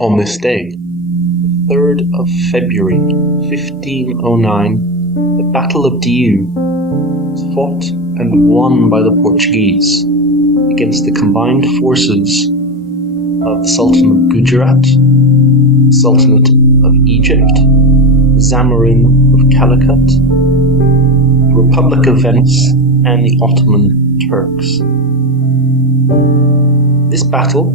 On this day, the 3rd of February, 1509, the Battle of Diu was fought and won by the Portuguese against the combined forces of the Sultan of Gujarat, the Sultanate of Egypt, the Zamarin of Calicut, the Republic of Venice, and the Ottoman Turks. This battle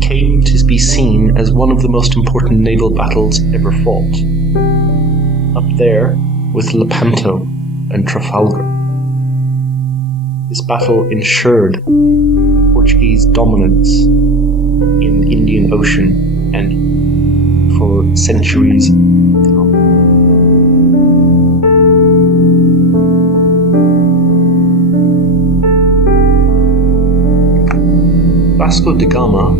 came to be seen as one of the most important naval battles ever fought, up there with Lepanto and Trafalgar. This battle ensured Portuguese dominance in the Indian Ocean and for centuries to come. Vasco da Gama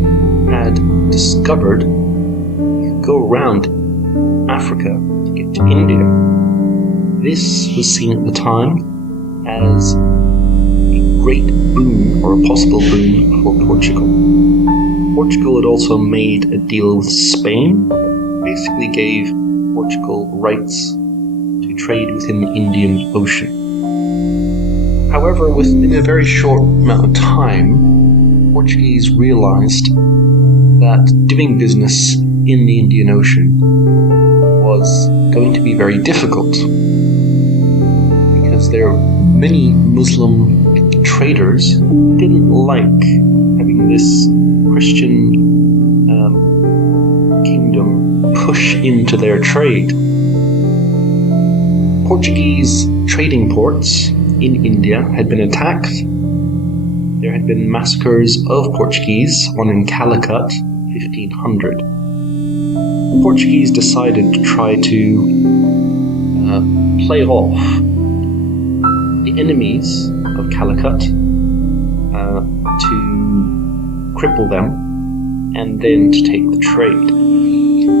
had discovered he could go around Africa to get to India. This was seen at the time as a great boon, or a possible boon, for Portugal. Portugal had also made a deal with Spain that basically gave Portugal rights to trade within the Indian Ocean. However, within a very short amount of time, Portuguese realized that doing business in the Indian Ocean was going to be very difficult because there were many Muslim traders who didn't like having this Christian kingdom push into their trade. Portuguese trading ports in India had been attacked. There had been massacres of Portuguese, one in Calicut, 1500. The Portuguese decided to try to play off the enemies of Calicut, to cripple them, and then to take the trade.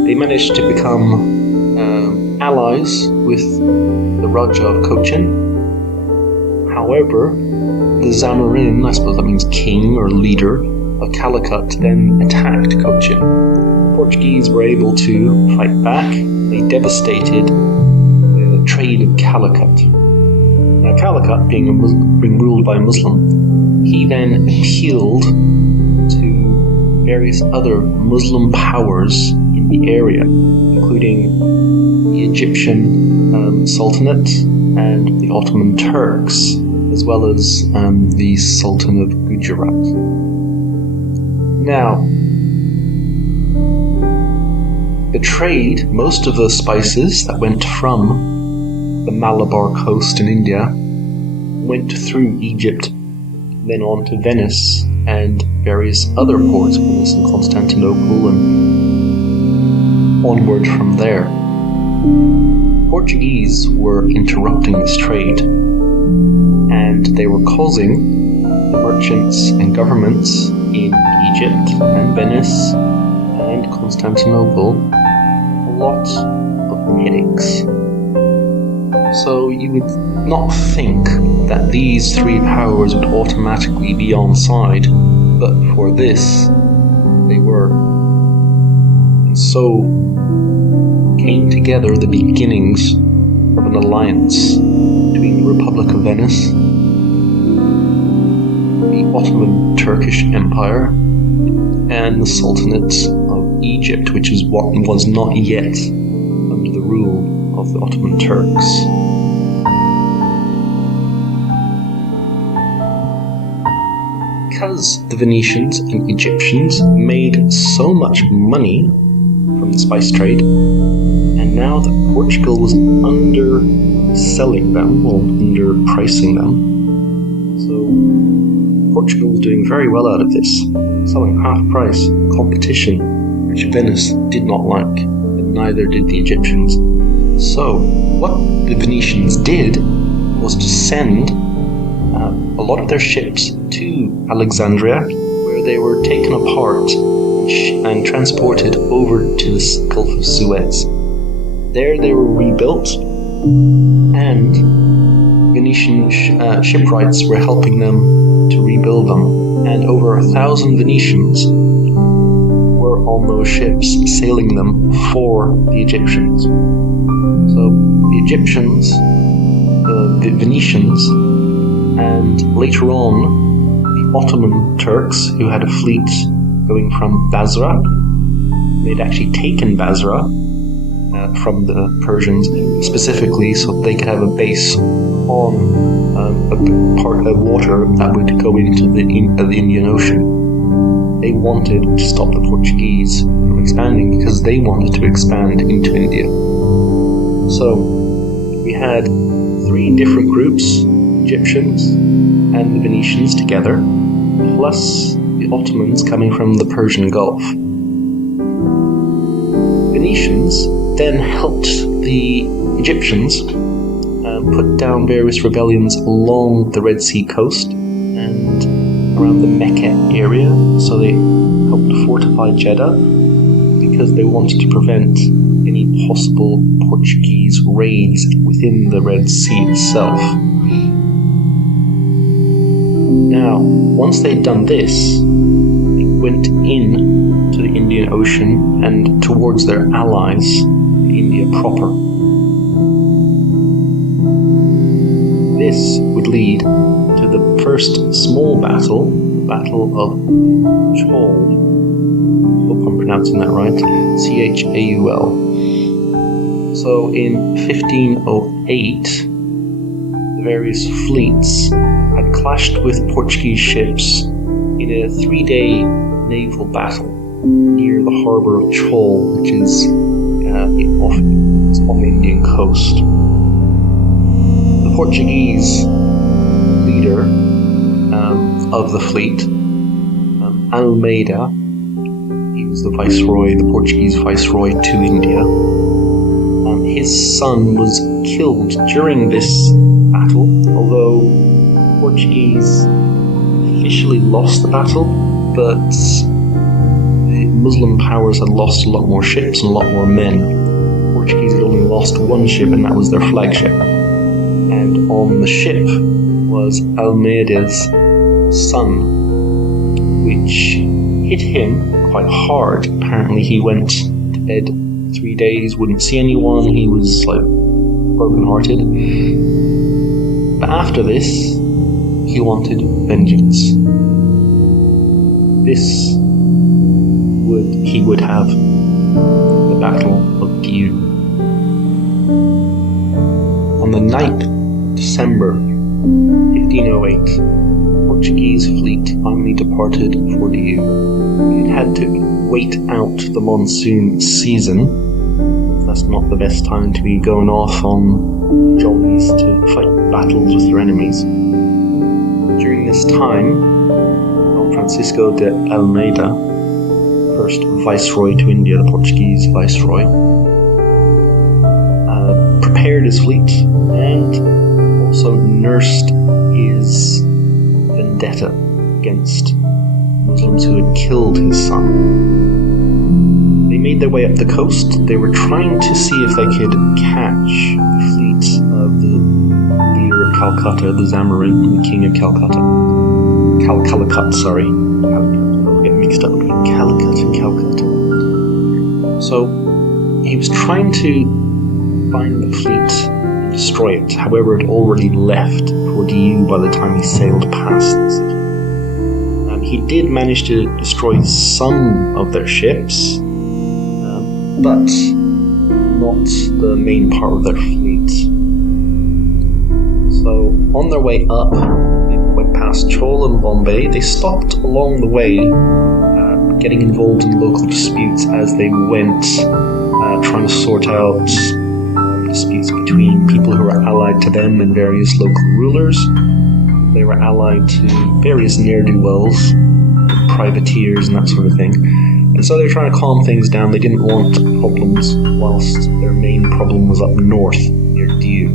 They managed to become allies with the Raja of Cochin. However, the Zamarin, I suppose that means king or leader, of Calicut then attacked Cochin. The Portuguese were able to fight back. They devastated the trade of Calicut. Now Calicut, being ruled by a Muslim, he then appealed to various other Muslim powers in the area, including the Egyptian Sultanate and the Ottoman Turks, as well as the Sultan of Gujarat. Now, the trade, most of the spices that went from the Malabar coast in India went through Egypt, then on to Venice and various other ports, Venice and Constantinople, and onward from there. Portuguese were interrupting this trade, and they were causing the merchants and governments in Egypt and Venice and Constantinople a lot of headaches. So you would not think that these three powers would automatically be on side, but for this, they were. And so came together the beginnings of an alliance between the Republic of Venice, the Ottoman Turkish Empire, and the Sultanate of Egypt, which is what was not yet under the rule of the Ottoman Turks. Because the Venetians and Egyptians made so much money from the spice trade, and now that Portugal was underselling them, or underpricing them, so Portugal was doing very well out of this, selling half price competition, which Venice did not like, and neither did the Egyptians. So what the Venetians did was to send a lot of their ships to Alexandria, where they were taken apart and transported over to the Gulf of Suez. There they were rebuilt, and Venetian shipwrights were helping them to rebuild them, and over 1,000 Venetians were on those ships, sailing them for the Egyptians. So the Egyptians, the Venetians, and later on the Ottoman Turks, who had a fleet going from Basra. They'd actually taken Basra from the Persians specifically so they could have a base on a part of water that would go into the Indian Ocean. They wanted to stop the Portuguese from expanding because they wanted to expand into India. So we had three different groups, Egyptians and the Venetians together, plus the Ottomans coming from the Persian Gulf. Venetians then helped the Egyptians put down various rebellions along the Red Sea coast and around the Mecca area. So they helped fortify Jeddah because they wanted to prevent any possible Portuguese raids within the Red Sea itself. Now, once they'd done this, they went in to the Indian Ocean and towards their allies in India proper. This would lead to the first small battle, the Battle of Chaul. I hope I'm pronouncing that right. Chaul. So in 1508, the various fleets had clashed with Portuguese ships in a 3-day naval battle near the harbour of Chaul, which is on the Indian coast. The Portuguese leader of the fleet, Almeida, he was the viceroy, the Portuguese viceroy to India. His son was killed during this battle, although the Portuguese officially lost the battle, but the Muslim powers had lost a lot more ships and a lot more men. The Portuguese had only lost one ship, and that was their flagship. And on the ship was Almeida's son, which hit him quite hard. Apparently he went to bed 3 days, wouldn't see anyone, he was like broken-hearted. But after this, he wanted vengeance. He would have the Battle of Diu. On the 9th of December 1508, the Portuguese fleet finally departed for Diu. It had to wait out the monsoon season. That's not the best time to be going off on jollies to fight battles with your enemies. During this time, Don Francisco de Almeida, first viceroy to India, the Portuguese viceroy, prepared his fleet and also nursed his vendetta against Muslims who had killed his son. They made their way up the coast. They were trying to see if they could catch the fleet of the leader of Calcutta, the Zamarin, the king of Calcutta. Calicut, sorry. I'll get mixed up between Calicut and Calcutta. So he was trying to find the fleet and destroy it. However, it already left for Diu by the time he sailed past the city. He did manage to destroy some of their ships, but not the main part of their fleet. So on their way up, they went past Chaul and Bombay. They stopped along the way, getting involved in local disputes as they went, trying to sort out disputes between people who were allied to them and various local rulers. They were allied to various ne'er-do-wells, privateers and that sort of thing. And so they were trying to calm things down. They didn't want problems whilst their main problem was up north near Diu.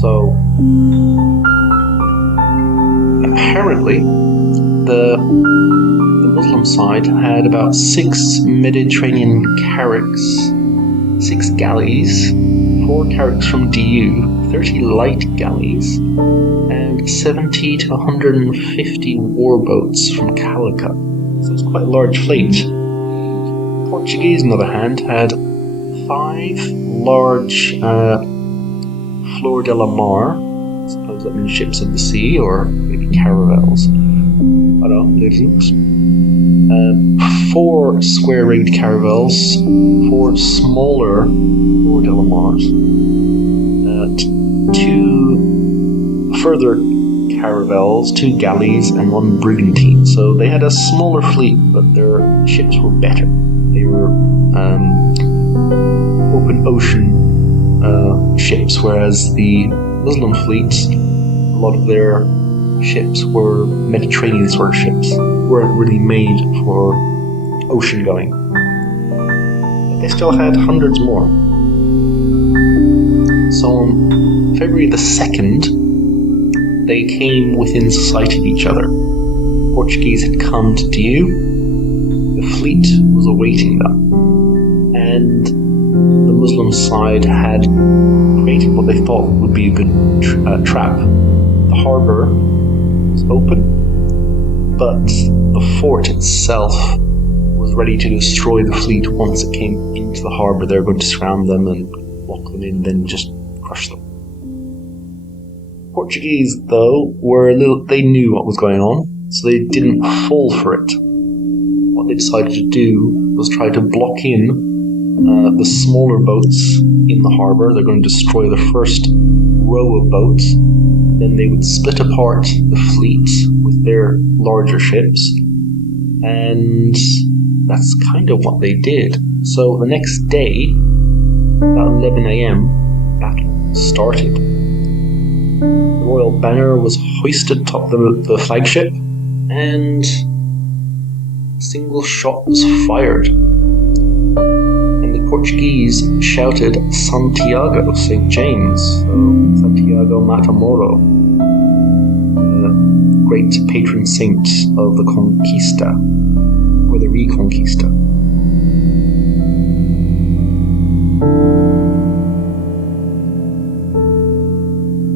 So, apparently, the Muslim side had about 6 Mediterranean carracks, 6 galleys, 4 carracks from Diu, 30 light galleys, and 70 to 150 warboats from Calicut. So it's quite a large fleet. Portuguese, on the other hand, had 5 large flor de la mar, I suppose that means ships of the sea, or maybe caravels. I don't know, 4 square-rigged caravels, 4 smaller flor de la mars, 2 further caravels, 2 galleys, and 1 brigantine. So they had a smaller fleet, but their ships were better. They were open ocean ships, whereas the Muslim fleets, a lot of their ships were Mediterranean sort of ships, weren't really made for ocean going. But they still had hundreds more. So on February the 2nd, they came within sight of each other. Portuguese had come to Diu, the fleet was awaiting them, and the Muslim side had created what they thought would be a good trap. The harbour was open, but the fort itself was ready to destroy the fleet once it came into the harbour. They were going to surround them and lock them in, then just crush them. Portuguese, though, they knew what was going on, so they didn't fall for it. What they decided to do was try to block in the smaller boats in the harbour. They're going to destroy the first row of boats. Then they would split apart the fleet with their larger ships. And that's kind of what they did. So the next day, about 11 a.m., battle started. The royal banner was hoisted atop the flagship, and a single shot was fired. Portuguese shouted Santiago, St. James, so Santiago Matamoros, the great patron saint of the Conquista, or the Reconquista.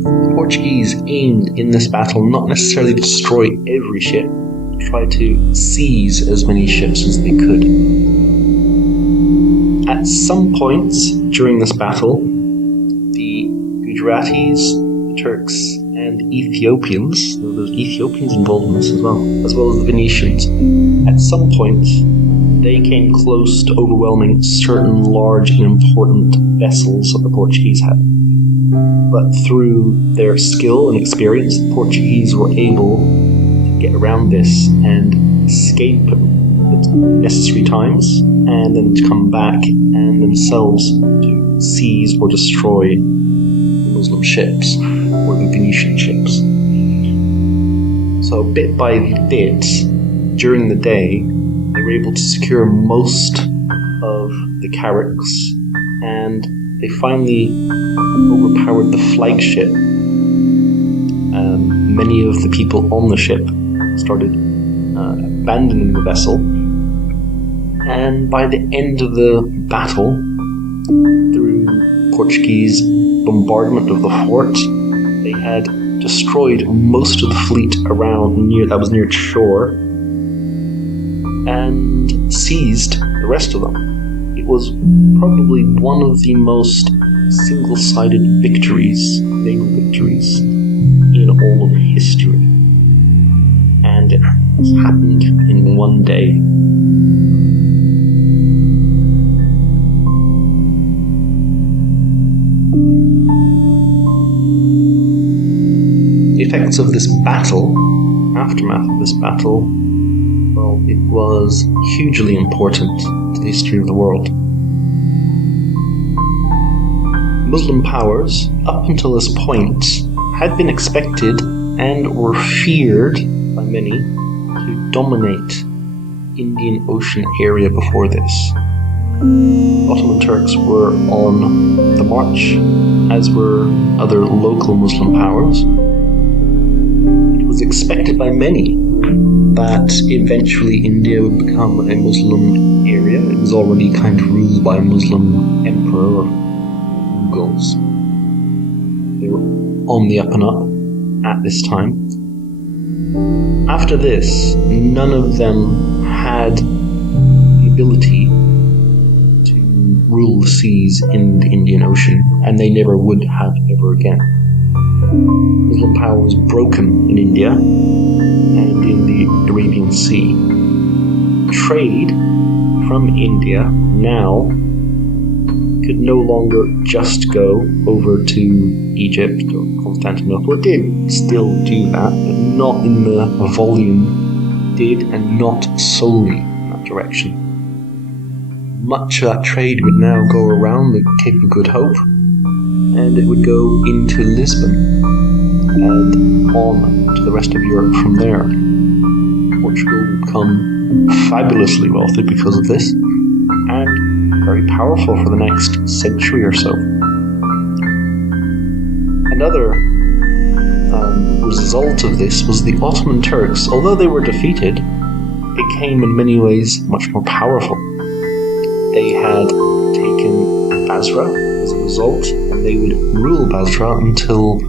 The Portuguese aimed in this battle not necessarily to destroy every ship, but try to seize as many ships as they could. At some points during this battle, the Guajaratis, the Turks, and Ethiopians, there were Ethiopians involved in this as well as the Venetians, at some point they came close to overwhelming certain large and important vessels that the Portuguese had. But through their skill and experience, the Portuguese were able to get around this and escape at necessary times, and then to come back and themselves to seize or destroy the Muslim ships or the Venetian ships. So bit by bit, during the day, they were able to secure most of the carracks, and they finally overpowered the flagship. Many of the people on the ship started abandoning the vessel, and by the end of the battle, through Portuguese bombardment of the fort, they had destroyed most of the fleet that was near shore, and seized the rest of them. It was probably one of the most single-sided naval victories in all of history. And it happened in one day. The effects of this battle, aftermath of this battle, well, it was hugely important to the history of the world. Muslim powers, up until this point, had been expected and were feared by many to dominate Indian Ocean area before this. Ottoman Turks were on the march, as were other local Muslim powers. It was expected by many that eventually India would become a Muslim area. It was already kind of ruled by a Muslim emperor or Mughals. They were on the up and up at this time. After this, none of them had the ability to rule the seas in the Indian Ocean, and they never would have ever again. Muslim power was broken in India and in the Arabian Sea. Trade from India now could no longer just go over to Egypt or Constantinople. It did still do that, but not in the volume it did, and not solely in that direction. Much of that trade would now go around the Cape of Good Hope, and it would go into Lisbon and on to the rest of Europe from there. Portugal would become fabulously wealthy because of this, and very powerful for the next century or so. Another result of this was the Ottoman Turks. Although they were defeated, became in many ways much more powerful. They had taken Basra as a result, and they would rule Basra until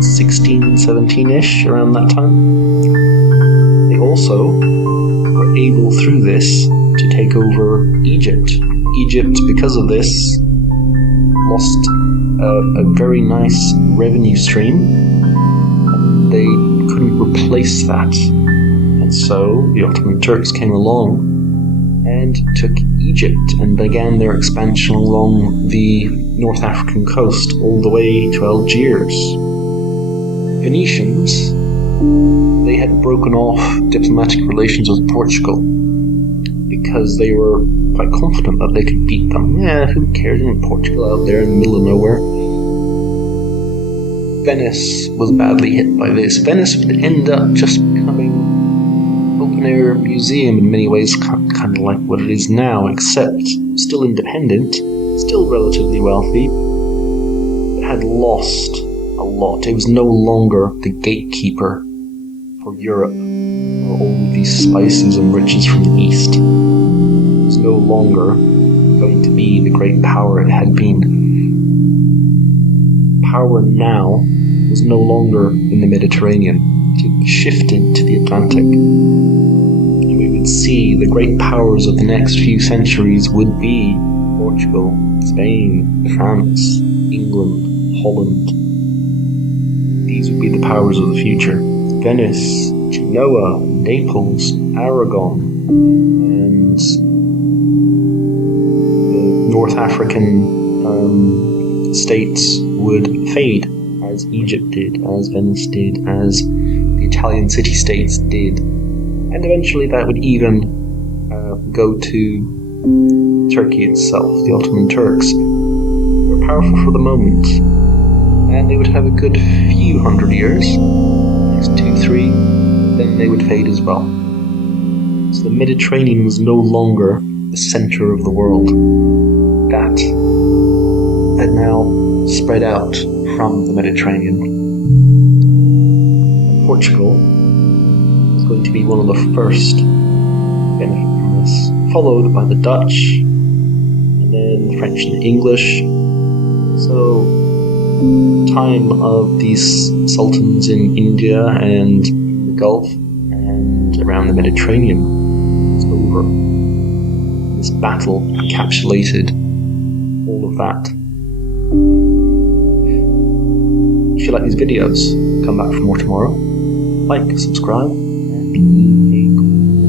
16, 17-ish, around that time. They also were able through this to take over Egypt. Egypt, because of this, lost a very nice revenue stream, and they couldn't replace that. And so the Ottoman Turks came along and took Egypt and began their expansion along the North African coast all the way to Algiers. Venetians, they had broken off diplomatic relations with Portugal because they were quite confident that they could beat them. Yeah, who cares? Portugal out there in the middle of nowhere. Venice was badly hit by this. Venice would end up just becoming an open-air museum in many ways, kind of like what it is now, except still independent, still relatively wealthy, but had lost a lot. It was no longer the gatekeeper for Europe, for all of these spices and riches from the East. It was no longer going to be the great power it had been. Power now was no longer in the Mediterranean. It had shifted to the Atlantic. And we would see the great powers of the next few centuries would be Portugal, Spain, France, England, Holland. These would be the powers of the future. Venice, Genoa, Naples, Aragon, and the North African states would fade, as Egypt did, as Venice did, as the Italian city-states did. And eventually that would even go to Turkey itself. The Ottoman Turks were powerful for the moment, and they would have a good few hundred years, next 2-3, then they would fade as well. So the Mediterranean was no longer the center of the world. That had now spread out from the Mediterranean. And Portugal was going to be one of the first to benefit from this, followed by the Dutch, and then the French and the English. So time of these sultans in India and the Gulf and around the Mediterranean was over. This battle encapsulated all of that. If you like these videos, come back for more tomorrow. Like, subscribe, and leave a comment.